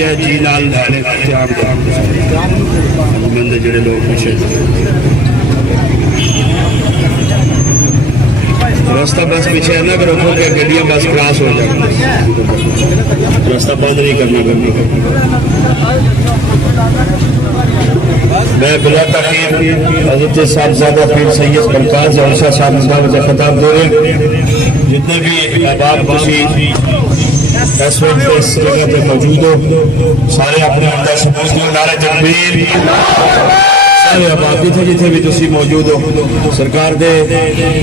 ہے جی نال دھانے قیام بندے جڑے لوگ پیچھے راستہ بس پیچھے ہے نا کہ رکھو کہ گڈیاں بس کراس ہو جائیں راستہ بند نہیں کرنا میں بلا تاخیر حضرت صاحبزادہ پیر سید بلکاز جلسہ صاحب سے خطاب دے رہے جتنے بھی احباب کسی اس وقت اس جگہ پہ موجود ہو سارے اپنے اندر سبوت دو نعرہ تکبیر سارے احباب جتنے بھی تسی موجود ہو سرکار دے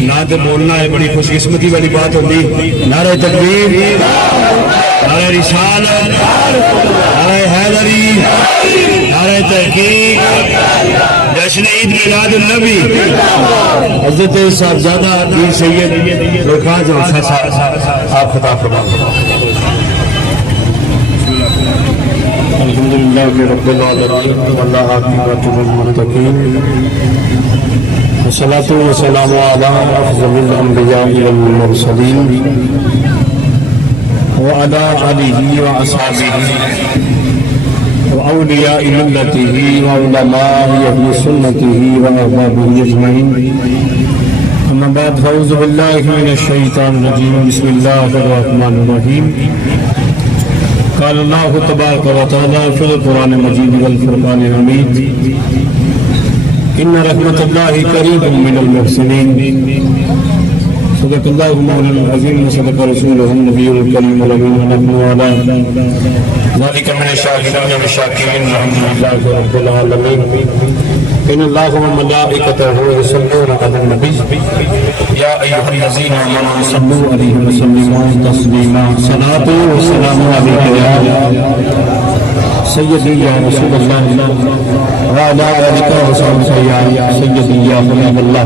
نا تے بولنا ہے بڑی خوش قسمتی والی بات ہوتی نعرہ تکبیر نعرہ رسالت نعرہ حیدری نعرہ تحقیق جشن عید میلاد النبی حضرت صاحبزادہ پیر سید بلکاز جلسہ صاحب آپ خطاب فرمائیں الحمدللہ رب العالمین واللہ عاقبۃ للمتقین والصلاۃ والسلام علی افضل الانبیاء والمرسلین وعلى آلہ وأصحابہ وأولیاء ملتہ وعلماء اہل سنتہ وأحبابہ اجمعین اما بعد فاعوذ باللہ من الشیطان الرجیم بسم اللہ الرحمن الرحیم قال اللہ تبارک و تعالی فی القرآن المجید والفرقان الحمید ان رحمت اللہ قریب من المحسنین صدق اللہ مولانا العظیم صدق رسولہ النبی الکریم الامین ونحن علی ذلک من الشاہدین والشاکرین الحمدللہ رب العالمین ان اللہ وملائکتہ یصلون علی النبی یا ایھا الذین آمنوا صلوا علیہ وسلموا تسلیما صلاۃ و سلام علیک یا سیدی یا رسول اللہ وعلی آلک وصحبہ یا سیدی یا حبیب اللہ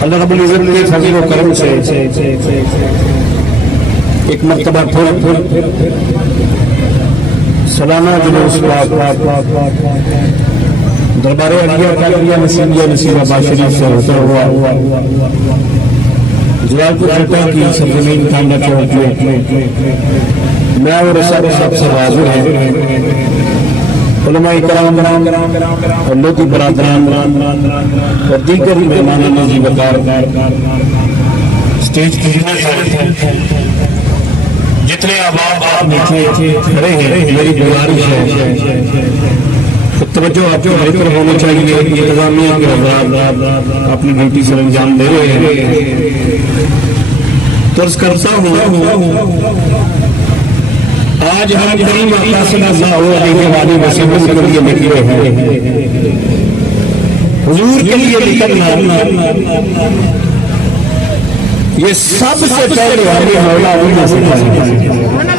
اللہ رب العزت کے فضل و کرم سے ایک مرتبہ پھر سلامہ جلوس دربار علیہ قادریہ نصیبہ باشریف سے ہوتا ہوا جلال کو جھٹا کی سرزمین کاملہ چوک میں میں اور رسال صاحب سے حاضر ہیں علماء کرام اور لوگی برادران اور دیگر مہمانان جی وقار سٹیج کی جتنے احباب آپ نیچے کھڑے ہیں میری گزارش ہے توجہ آپ کو بہتر ہونا چاہیے انتظامیہ کے حضرات اپنی ڈیوٹی سے انجام دے رہے ہیں طرز کرتا ہوں آج ہم کریم آقا صلی اللہ علیہ وسلم کے لیے نکلے ہیں حضور کے لیے نکلنا یہ سب سے پہلے ہمیں مولا علی سکھایا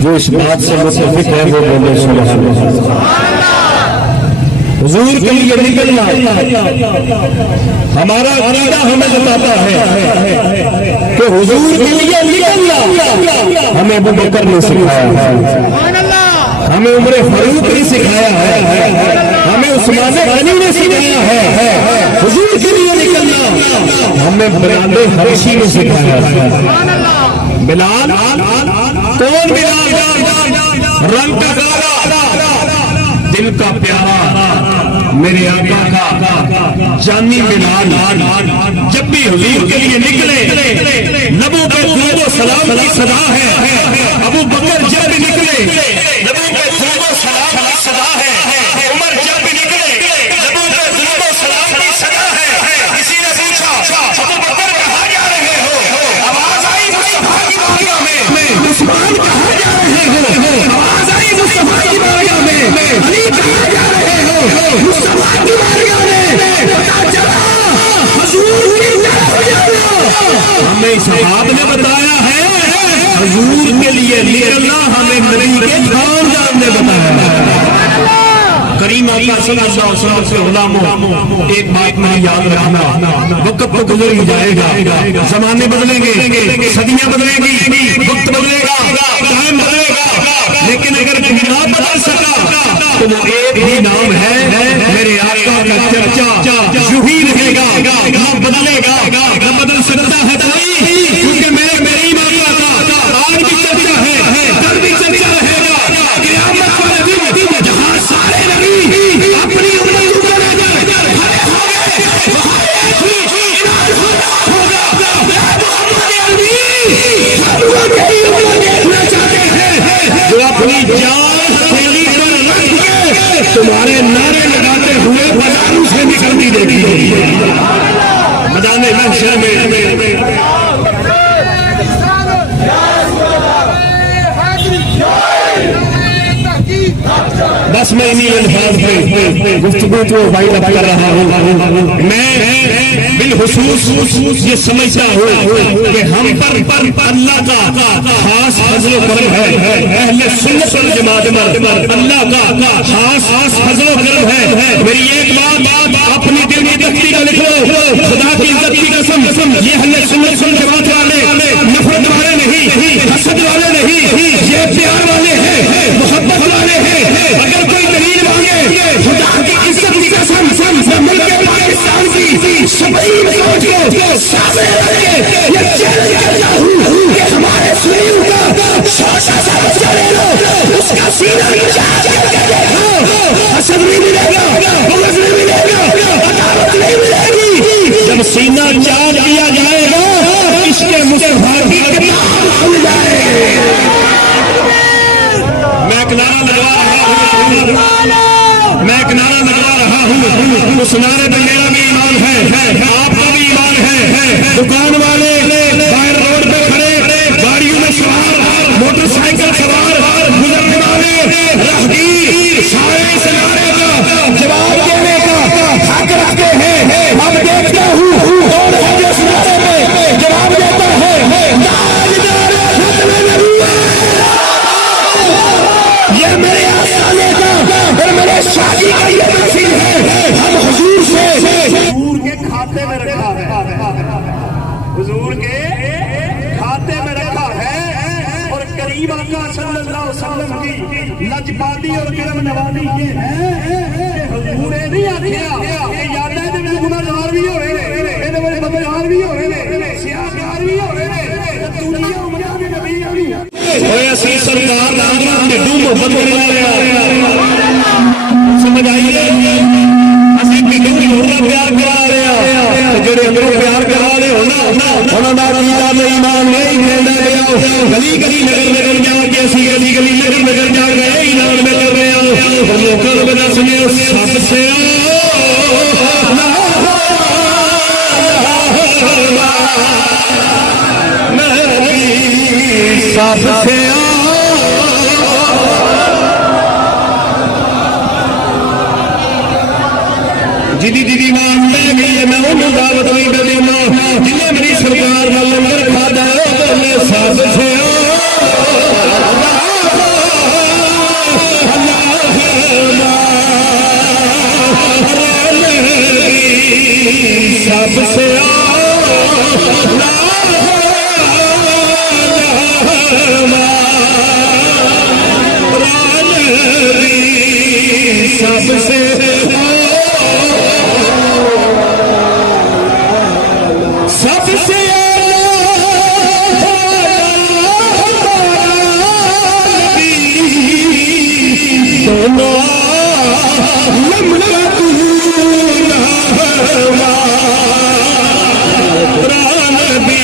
جو اس بات سے متفق ہے وہ بولے سبحان اللہ حضور کے لیے نکلنا ہمارا عقیدہ ہمیں بتاتا ہے کہ حضور کے لیے نکلنا ہمیں ابو بکر نے سکھایا ہے ہمیں عمر فاروق نے سکھایا ہے ہمیں عثمان غنی نے سکھایا ہے حضور کے لیے نکلنا ہمیں بلال حبشی نے سکھایا ہے بلال کون بلال رنگ کا کالا دل کا پیارا میرے آقا کا جانی بلال جب بھی حضور کے لیے نکلے لبوں پہ درود و سلام کی صدا ہے ابو بکر جب بھی نکلے لبوں پہ درود و سلام کی صدا ہے عمر جب بھی نکلے لبوں پہ درود و سلام کی صدا ہے کسی نے پوچھا ابو بکر کہاں جا رہے ہو آواز آئی مصطفیٰ کی بارگاہ میں عثمان کہاں جا رہے ہو آواز آئی مصطفیٰ کی بارگاہ میں علی کہاں جا رہے ہو مصطفیٰ کی بارگاہ میں پتا چلا حضور کی طرف جانا ہمیں صحاب نے بتایا ہے حضور کے لیے نکلنا ہمیں نبی کے خاندان نے بتایا ہے کریم آقا صلی اللہ علیہ وسلم سے غلاموں ایک بات میں یاد رکھنا وقت تو گزر ہی جائے گا زمانے بدلیں گے صدیاں بدلیں گی وقت بدلے گا ٹائم بدلے گا لیکن اگر نہ بدل سکا تو وہ ایک ہی نام ہے میرے آقا کا چرچا یوں ہی رہے گا نہ بدلے گا نہ بدل سکتا ہے کوئی کیونکہ میرے آقا کا آج بھی چرچا ہے بس میں انہی الفاظ پہ گفتگو کو وائنڈ اپ کر رہا ہوں. میں بالخصوص یہ سمجھتا ہوں کہ ہم پر اللہ کا خاص فضل و کرم ہے. اہل سنت والجماعت پر اللہ کا خاص فضل و کرم ہے. میری ایک بات اپنی دل کی تختی کا لکھ لو، خدا کی عزت کی قسم، یہ اہل سنت والجماعت والے نفرت والے نہیں، حسد والے نہیں، یہ پیار والے ہیں، محبت والے ہیں. اگر کوئی دلیل مانگے خدا کی عزت کی قسم ملک پاکستان کی سبعین فوج کو سامنے رکھ کے یہ چیلنج کرتا ہوں کہ ہمارے سنیوں کا چھوٹا سا بچہ لے لو، اس کا سینہ چاٹ کر کے دیکھو، حسد نہیں ملے گا، بغض نہیں ملے گا، عداوت نہیں ملے گی. جب سینہ چاٹ کیا جائے گا عشق مصطفیٰ کی کتاب کھل جائے گی. میں ایک نعرہ لگوا رہا ہوں، اس نعرے پہ میرا بھی ایمان ہے، آپ کا بھی ایمان ہے. دکان والے باہر روڈ پہ کھڑے، گاڑیوں میں سوار، موٹر سائیکل سوار، گزرنے والے راہگیر سارے اس نعرے کا جواب دینے کا حق رکھتے ہیں. اب دیکھتا ہوں کون ہے جو اس نعرے میں جواب دیتا ہے. تاجدار ختم نبوت، یہ میرے آسانے کا اور میرے شادی کا یہ محفل ہے. ہم حضور سے حضور کے کھاتے میں رکھا ہے، حضور کے کھاتے میں رکھا ہے. اور کریم آقا صلی اللہ علیہ وسلم کی لجپالی اور کرم نوازی یہ ہے کہ حضور نے نہیں آخیا کہ یاد ہے جب گناہگار بھی ہو رہے ہیں، بڑے بدکار بھی ہو رہے ہیں، سیاہکار بھی ہو رہے ہیں، دنیا امریکہ میں نبی آنی ہے اسی سرکار نام کے ڈوم بدل سمجھ آئیے. اسی ڈوم پیار کرا رہے ہیں، جڑے اندروں پیار کرا رہے ہونا میں ایمان نہیں کھیلنا گیا. گلی گلی نگر جا کے اسی گلی گلی نگر جا گئے ایمان میں کر رہے ہیں. لوگوں میں دس میں سب سے سب سے جی مان لے گئی ہے. میں انہوں دعوت نہیں دے دینا جنہیں میری سرکار کا لنگر کھاتا ہے میں سب سے سب سے سب سے سب سے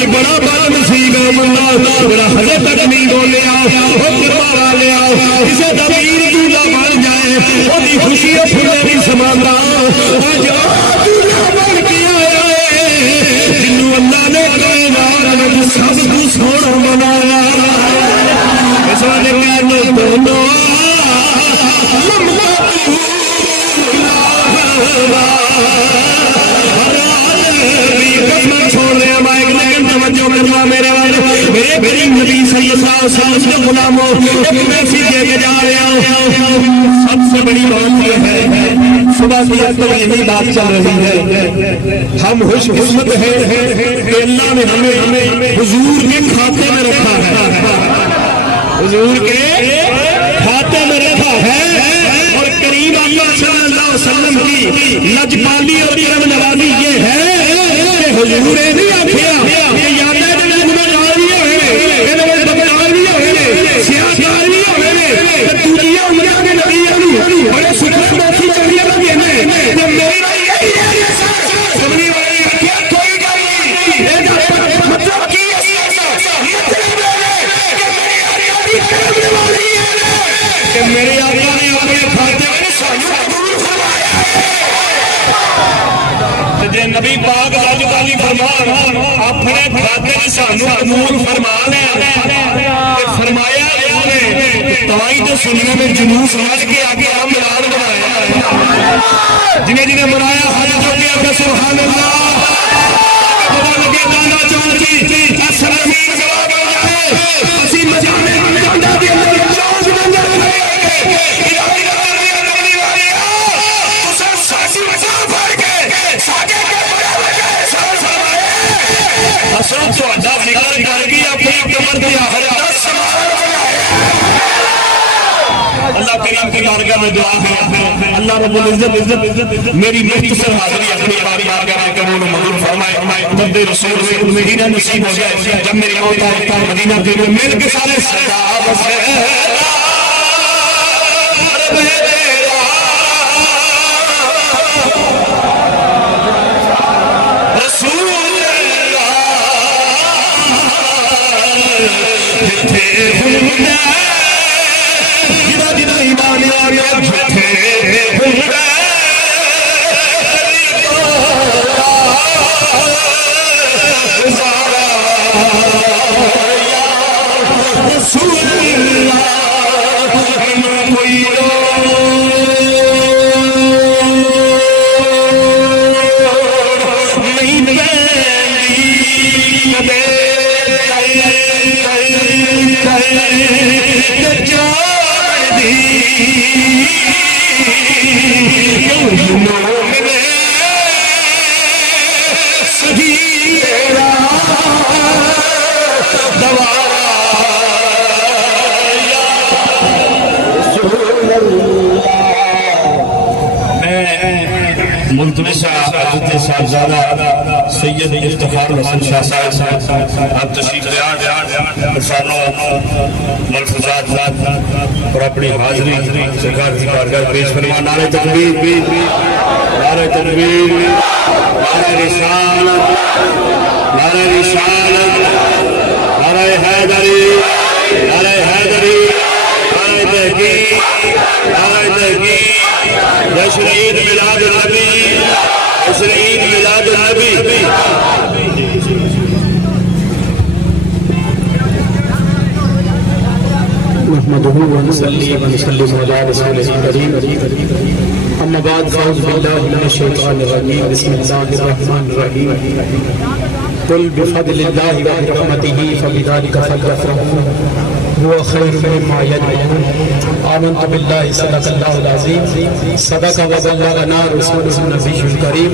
بڑا بڑا نصیبہ بندہ بڑا ہجے تک نہیں بولیا کروا لیا اسے دبیر دولہ بن جائے وہی خوشی پھولے بھی سمانا بن کے آیا جنوں اللہ نے کائنات سب کو سونا بنایا. اس والے پیار دونوں چھوڑ رہے ہیں مائک لیکن توجہ کرنا میرے والے میرے غریب نبی صلی اللہ علیہ وسلم کے غلاموں ایک میسیج دے کے جا رہا ہوں. سب سے بڑی بات یہ ہے صبح کی اب تک یہی بات چل رہی ہے. ہم خوش قسمت ہیں کہ اللہ نے ہمیں حضور کے کھاتے میں رکھا ہے، حضور کے کھاتے میں رکھا ہے. اور کریم آقا صلی اللہ علیہ وسلم کی لجپالی اور کرم نوازی یہ ہے کہ حضور نے نہیں آخیا کہ یاد ہے جب گناہگار بھی ہو رہے بدکار بھی ہو رہے سیاہکار بھی ہو رہے دنیا امریکہ کے نبی آنی بڑے سکھر بیٹھی چلیے لگے ہیں تو میری سمجھی والی آخیا کوئی گل نہیں مطلب کی کہ میرے آقا نے اپنے کھاتے میں جی نبی پاک لجپالی فرمان اپنے کھاتے سانو قبول فرما لیا فرمایا توائی تو سننے میں جلوس راج کے آگے ہم جنہیں جنہیں منایا حاجتوں کے کہ سبحان اللہ خدا لگے دانا چار کی اثر امیر جواب ہو جائے اسی مجانے مجاندہ دی اللہ چوز منظر رہے الہی نظر نبی والی اسے ساسی مجال پھر کے ساکے کے بڑا لگے سر فرمائے اصل تو اڈا فکر کر گی اپنی کمر دیا ہر دس سمارا اللہ کریم کی بارگاہ میں دعا ہے اللہ رب العزت میری مختصر حاضری اپنی بارگاہ میں قبول و منظور فرمائے مد رسول سے مدینہ نصیب ہو جائے جب میری موت آتا مدینہ کے لیے میل کے سارے صحابہ سے رسول اللہ ملتمسہ حضرت صاحبزادہ سید افتخار حسن شاہ صاحب آپ تشریف لے آئے افسانوں ملفوظات اور اپنی حاضری سرکار کی بارگاہ پیش فرما نعرہ تکبیر نعرہ تکبیر نعرہ رسالت نعرہ رسالت نعرہ حیدری نعرہ حیدری نعرہ تحقیق نعرہ تحقیق جشن عید میلاد النبی جشن عید میلاد النبی نحمده ونصلي ونسلم على رسوله الكريم اما بعد فاعوذ بالله من الشيطان الرجيم بسم الله الرحمن الرحيم قل بفضل الله ورحمته فبذلك فليفرحوا هو خير مما يجمعون آمنت بالله صدق الله العظيم صدق وبلغنا رسوله النبي الكريم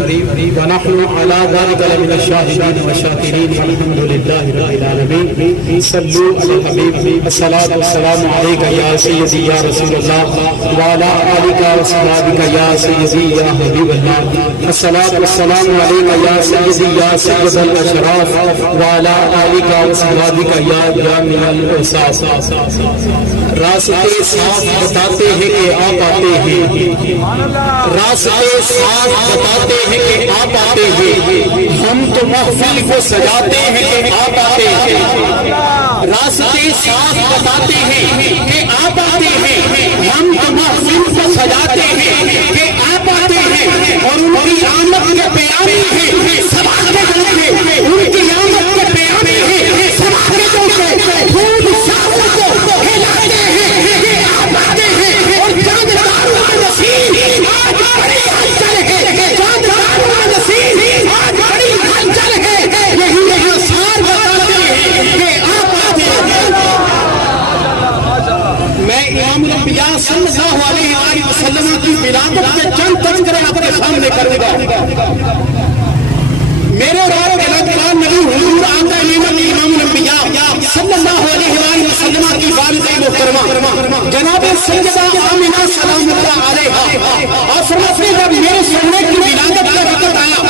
ونحن على ذلك لمن الشاهدين والشاكرين الحمد لله رب العالمين صلوا على الحبيب الصلاة والسلام عليك يا سيدي يا رسول الله وعلى آلك وصحبك يا سيدي يا حبيب الله الصلاة والسلام عليك يا سيدي يا سيد الأشراف وعلى آلك وصحبك يا جامع الأوصاف راستے صاف بتاتے ہیں کہ آپ آتے ہیں راستے صاف بتاتے ہیں کہ آپ آتے ہیں ہم تو محفل کو سجاتے ہیں کہ آپ آتے ہیں راستے صاف بتاتے ہیں کہ آپ آتے ہیں ہم تو محفل کو سجاتے ہیں کہ آپ آتے ہیں اور ان کی آمد کے پیامی ہیں سب آتے ہیں ان کی آمد کے پیامی ہیں سب آتے ہیں خود شاہوں کو ہلاتے ہیں کہ آپ آتے ہیں اور جانداروں کا نصیب آج بڑی ہلچل ہے جانداروں کا نصیب آج بڑی ہلچل ہے یہی یہاں سار بتاتے ہیں کہ آپ آتے ہیں میں امام الانبیاء صلی اللہ علیہ وآلہ وسلم کی ولادت کے چند تذکرے آپ کے سامنے کروں گا میرے اور آپ کے لگتار نبی حضور آقا امام الانبیاء صلی اللہ علیہ وآلہ وسلم کی والدہ محترمہ جناب سیدہ آمنہ سلام اللہ علیہا آپ فرماتے ہیں جب میرے سننے کی ولادت کا وقت آیا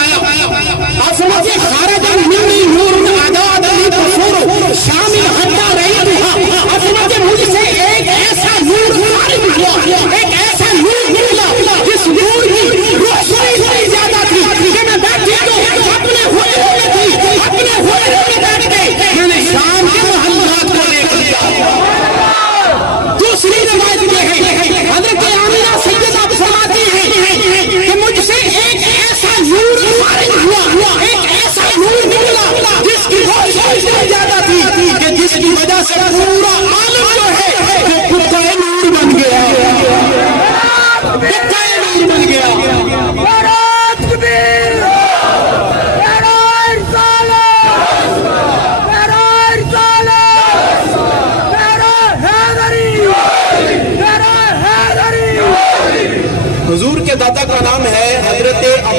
آپ فرماتے ہیں خارج منی نور عداد لی بصور شامل حتی رئیتها آپ فرماتے ہیں مجھ سے ایک ایسا نور خارج ہوا ایک ایسا نور نکلا جس نور کی روشنی سے زیادہ تھی کہ میں بیٹھی تو اپنے ہوئے بیٹھ گئے میں نے شام کے محلات کو دیکھ لیا دوسری روایت یہ ہے حضرت آمنہ سیدہ فرماتی ہیں کہ مجھ سے ایک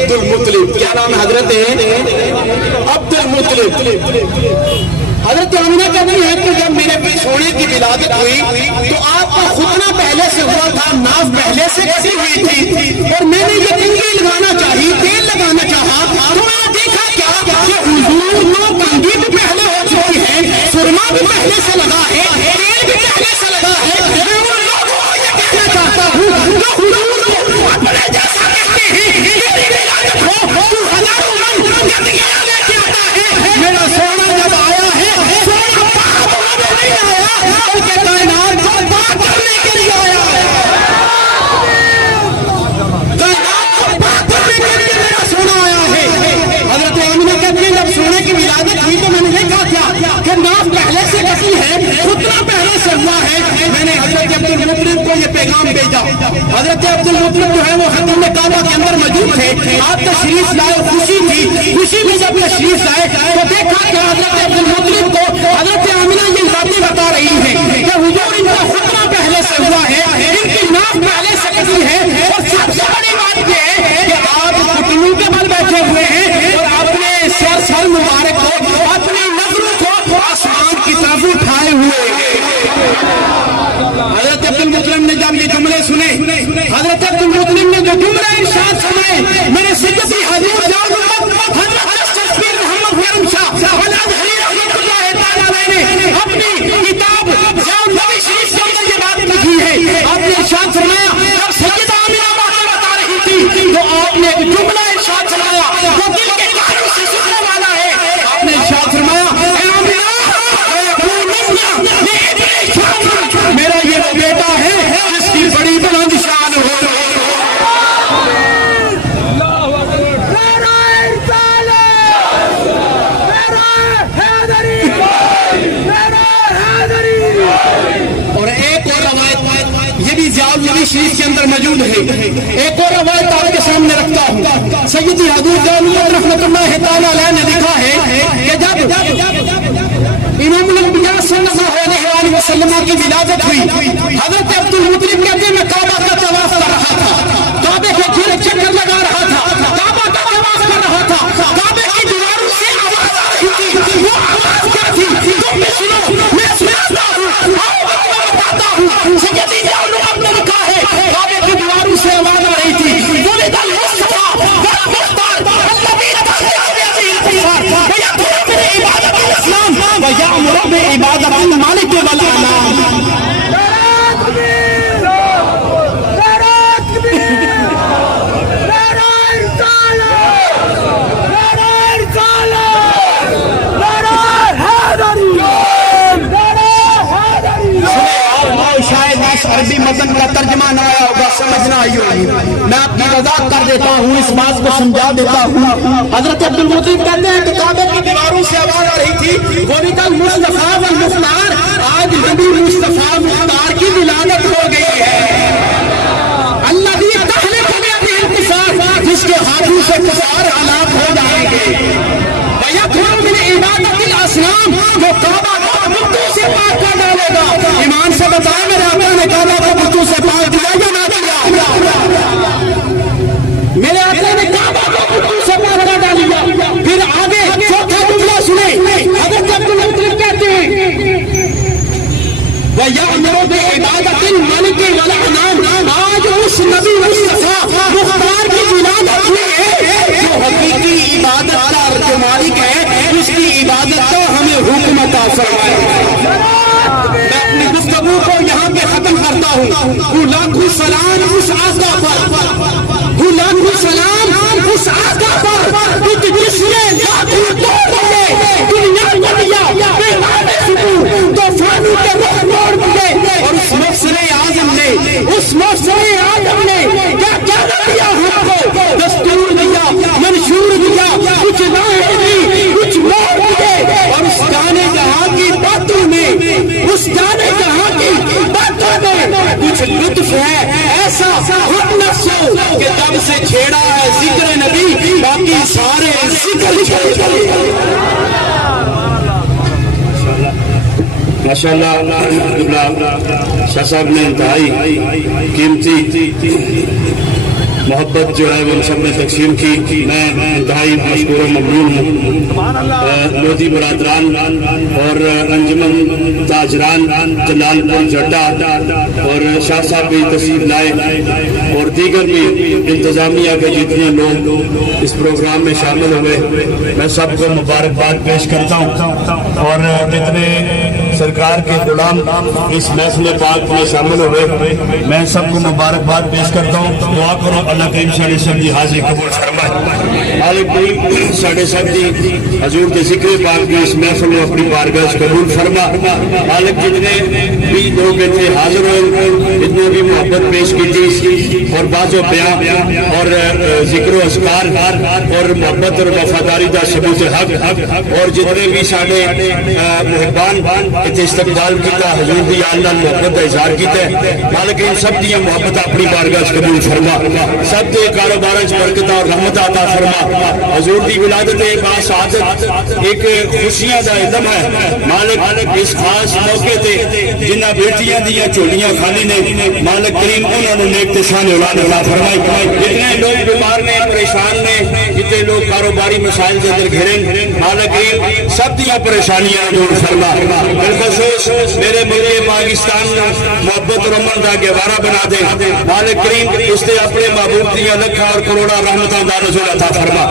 عبد المطلب. کیا نام ہے حضرت عبد المطلب. حضرت آمنہ کہتی ہے کہ جب میرے سونے کی ولادت ہوئی تو آپ کا ختنہ پہلے سے ہوا تھا, ناف پہلے سے کسی ہوئی تھی, اور میں نے یہ کنگھی لگانا چاہی, تیل لگانا چاہا, تو میں نے دیکھا کیا کہ حضور کو کنگھی بھی پہلے ہو چکی ہے, سرما بھی پہلے سے لگا ہے, تیل بھی پہلے سے لگا ہے. میں ان لوگوں کو یہ کہنا چاہتا ہوں جو حضور کو اپنے جیسا کہتے ہیں میری ولادت ہو تو ہزاروں من گندگی لے کے آتا ہے. میرا سونا جب آیا ہے سونا پاک ہونے نہیں آیا بلکہ کائنات کو پاک کرنے کے لیے آیا ہے. کائنات کو پاک کرنے کے لیے میرا سونا آیا ہے. حضرت آمنہ کہتی ہے جب سونے کی ولادت ہوئی تو میں نے دیکھا کیا کہ ناف پہلے سے کسی ہے, ختنہ پہلے سے ہوا ہے. میں نے حضرت عبد المطلب کو یہ پیغام بھیجا. حضرت عبد المطلب جو ہے وہ حرم کعبہ کے اندر موجود تھے. آپ تشریف لائے, خوشی تھی, خوشی میں جب تشریف لائے تو دیکھا کہ حضرت عبد المطلب کو حضرت آمنہ یہ باتیں بتا رہی ہیں کہ حضور ان کا ختنہ پہلے سے ہوا ہے, ان کی ناف پہلے سے کسی ہے, اور سب سے بڑی بات یہ ہے کہ آپ گھٹنوں کے بل بیٹھے ہوئے ہیں اور اپنے سر مبارک کو, اپنی نظروں کو آسمان کی طرف اٹھائے ہوئے ہیں. حضرت عبد المطلب نے جب یہ جملے سنے, حضرت عبد المطلب نے جو جملے ارشاد سنائے, میرے سیدی حضور حضرت شفیع محمد حرم شاہ الازہری رحمۃ اللہ تعالیٰ علیہ نے اپنی کتاب ضیاء النبی شریف کے اندر یہ بات لکھی ہے. آپ نے ارشاد فرمایا جب سیدہ آمنہ باتیں بتا رہی تھی تو آپ نے ایک جملہ ارشاد فرمایا جو دل کے کانوں سے سننے والا ہے. آپ نے ارشاد فرمایا میرا یہ وہ بیٹا ہے جس کی بڑی بلند شان ہو. اور ایک اور روایت یہ بھی ضیاء النبی شریف کے اندر موجود ہے. ایک اور روایت آپ کے سامنے رکھتا ہوں. سیدی حضور ضیاء النبی رحمۃ اللہ تعالیٰ علیہ نے لکھا ہے کہ جب امام الانبیاء صلی اللہ علیہ وسلم کی ولادت ہوئی, حضرت عبد المطلب کہتے ہیں میں کعبہ کا طواف کر رہا تھا, کعبے کے گھر چکر لگا رہا تھا, کعبہ کا طواف کر رہا تھا, کعبے کی دیواروں سے آواز آ رہی تھی. وہ آواز کیا تھی تم بھی سنو, میں سناتا ہوں, بتاتا ہوں. سیدی ضیاء النبی نے لکھا ہے کعبے کی دیواروں سے آواز آ رہی تھی ولد المصطفیٰ والمختار الذی وَيَأْمُرُ بِعِبَادَةِ الْمَالِكِ وَالْأَنَامِ. شاید اس عربی متن کا ترجمہ نہ آیا ہوگا, سمجھ نہ آئی ہوگی, میں آپ کی وضاحت کر دیتا ہوں, اس بات کو سمجھا دیتا ہوں. حضرت عبد المطلب کہتے ہیں کہ کعبے کی دیواروں سے آواز آ رہی تھی ولد المصطفیٰ والمختار, آج نبی مصطفیٰ مختار کی ولادت ہو گئی ہے. الذی تہلک بِیدِہ الکفار, جس کے ہاتھوں سے کفار ہلاک ہو جائیں گے. وَیَطْهُرُ مِنْ عِبَادَةِ الْأَصْنَامِ, جو کعبہ کو بتوں سے پاک کر ڈالے گا. ایمان سے بتائیں میرے آقا نے کعبہ کو بتوں سے پاک دیا یا نہ دیا؟ میرے آقا نے کعبہ کو بتوں سے پاک کر ڈالیا. پھر آگے چوتھا جملہ سنیں, حضرت عبد المطلب کہتے ہیں وَيَأْمُرُ بِعِبَادَةِ الْمَلِكِ وَالْأَنَامِ, آج اس نبی مصطفیٰ مختار کی ولادت ہوئی ہے جو حقیقی عبادت کا جو مالک ہے, اس کی عبادت کا ہمیں حکم عطا فرمائے. میں اپنی گفتگو کو یہاں پہ ختم کرتا ہوں. لاکھوں سلام اس آقا پر, لاکھوں سلام اس آقا پر جس نے لاکھوں دنیا کو دیا پیغام سکون تو فانی کے رخ موڑ دیے, اور اس مفسر اعظم نے, اس مفسر اعظم نے کیا کیا دیا ہم کو, دستور دیا, منشور دیا, کچھ لاہر دی, کچھ موڑ دیے, اور اس جانے جہاں کی باتوں میں, اس جانے جہاں کی باتوں میں کچھ لطف ہے ایسا نفس کہ جب سے چھیڑا ہے ذکر نبی باقی سارے ذکر ماشاءاللہ. شاہ صاحب نے انتہائی قیمتی محبت جو ہے وہ سب نے تقسیم کی. میں انتہائی مشکور و ممنون ہوں. لودھی برادران اور انجمن تاجران جلال پور جٹا اور شاہ صاحب بھی تشریف لائے اور دیگر بھی انتظامیہ کے جتنے لوگ اس پروگرام میں شامل ہوئے, میں سب کو مبارکباد پیش کرتا ہوں. اور جتنے سرکار کے غلام اس محفل پاک میں شامل ہوئے, میں سب کو مبارکباد پیش کرتا ہوں. دعا کرو اللہ کریم ساڑھے سب دی حاضر قبول فرمائے. مالک کریم ساڑھے سب دی حضور کے ذکر پاک کی اس محفل میں اپنی بارگاہ قبول فرما. مالک جتنے بھی لوگ تھے حاضر ہوئے, جتنے بھی محبت پیش کی تھی اور باز و بیان اور ذکر و اذکار اور محبت اور وفاداری دا ثبوت حق اور جتنے بھی ساڑھے محبان اتنے استقبال کیتا حضور دی اللہ محبت اظہار کیتا ہے. مالک ان سب دی محبت اپنی بارگاہ قبول فرما. سب دے کاروبار برکت اور رحمت عطا فرما. حضور دی ولادت با سعادت ایک خوشیاں دا دم ہے. مالک اس خاص موقع تے جنہ بیٹیاں دیاں چولیاں خالی نے, مالک کریم انہوں نے نیک تشان اولاد عطا فرمائی. جتنے لوگ بیمار نے پریشان نے, جتنے لوگ کاروباری مسائل کے اندر گھریں, مالک کریم سب دیا پریشانیاں دور فرما. بالخصوص میرے ملک پاکستان محبت اور امن دا گہوارہ بنا دے. مالک کریم اس نے اپنے محبوب دیا لکھا اور کروڑا رحمتاں دا نزول عطا فرما.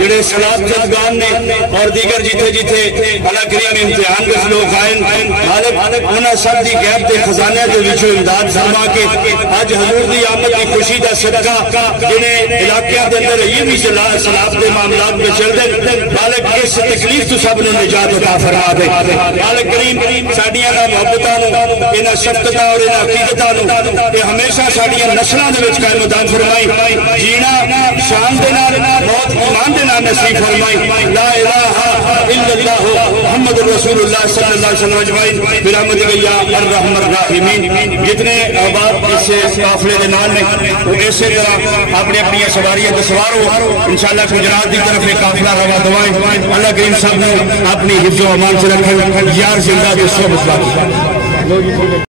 جڑے سلاد جذگان نے اور دیگر جتھے جتھے اللہ کریم امتحان کے لوگ آئیں, مالک انہاں سب دی غیب دے خزانے دے وچوں امداد فرما کے اج حضور دی آمد کی خوشی دا صدقہ جنہیں علاقے دے اندر یہ بھی سلاد دے معاملات میں چل دے, مالک اس تکلیف تو سب نے نجات عطا فرما دے. مالک کریم ساڈیاں محبتاں نوں انہاں شفقتاں اور انہاں عقیدتاں نوں تے ہمیشہ ساڈیاں نسلاں دے وچ قائم دام فرمائی. جینا شان دے نال موت ایمان دے نال نصیب فرمائی. لا الہ الا اللہ محمد رسول اللہ صلی اللہ علیہ وسلم اجمعین برحمتک یا ارحم الراحمین. جتنے احباب اس قافلے دے نال نے وہ اسی طرح اپنی اپنی سواریاں تے سوار ہو انشاءاللہ گجرات دی طرف ایک قافلہ روا دوائیں. اللہ کریم سب نے اپنی حفظ و امان سے رکھیں. یار زندہ دے صحبت باقی.